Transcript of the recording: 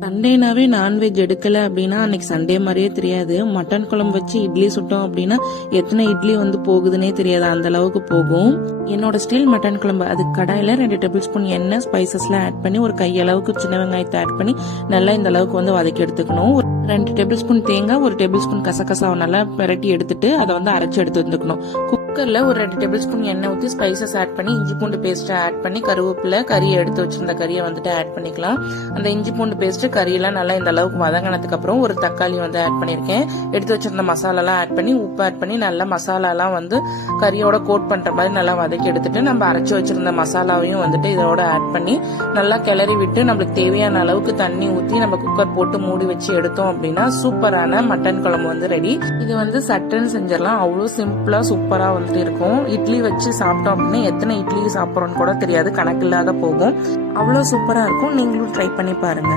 சண்டேனாவே non veg எடுக்கல அப்படின்னா அன்னைக்கு சண்டே மாதிரியே தெரியாது. மட்டன் குழம்பு வச்சு இட்லி சுட்டோம் அப்படின்னா எத்தனை இட்லி போகுதுன்னே தெரியாது, அந்த அளவுக்கு போகும். என்னோட ஸ்டைல் மட்டன் குழம்பு. அது கடாயில 2 டேபிள் ஸ்பூன் எண்ணெய், ஸ்பைசஸ்லாம் ஆட் பண்ணி ஒரு கையளவுக்கு சின்ன வெங்காயத்தை ஆட் பண்ணி நல்லா இந்த அளவுக்கு வதக்கி எடுத்துக்கணும். 2 டேபிள் ஸ்பூன் தேங்காய், 1 டேபிள் ஸ்பூன் கசகசாவை நல்லா பிரட்டி எடுத்துட்டு அதை அரைச்சு எடுத்து வந்துக்கணும். குக்கர்ல ஒரு 2 டேபிள் ஸ்பூன் எண்ணெய் ஊற்றி ஸ்பைசஸ் ஆட் பண்ணி இஞ்சி பூண்டு பேஸ்ட் ஆட் பண்ணி கருவேப்பிலை, கறியை எடுத்து வச்சிருந்த கறியை ஆட் பண்ணிக்கலாம். அந்த இஞ்சி பூண்டு பேஸ்ட் கறியெல்லாம் நல்லா இந்த அளவுக்கு வதங்கினதுக்கு அப்புறம் ஒரு தக்காளி ஆட் பண்ணிருக்கேன். எடுத்து வச்சிருந்த மசாலாலாம் ஆட் பண்ணி உப்பு ஆட் பண்ணி நல்லா மசாலாலாம் கறியோட கோட் பண்ற மாதிரி நல்லா வதக்கி எடுத்துட்டு நம்ம அரைச்சு வச்சிருந்த மசாலாவையும் இதோட ஆட் பண்ணி நல்லா கிளறி விட்டு நம்மளுக்கு தேவையான அளவுக்கு தண்ணி ஊற்றி நம்ம குக்கர் போட்டு மூடி வச்சு எடுத்தோம் அப்படின்னா சூப்பரான மட்டன் குழம்பு ரெடி. இது சட்டுன்னு செஞ்சிடலாம், அவ்வளவு சிம்பிளா சூப்பரா இருக்கும். இட்லி வச்சு சாப்பிட்டோம் அப்படின்னா எத்தனை இட்லி சாப்பிட்றோம்னு கூட தெரியாது, கணக்கில்லாத போகும். அவ்வளவு சூப்பரா இருக்கும். நீங்களும் ட்ரை பண்ணி பாருங்க.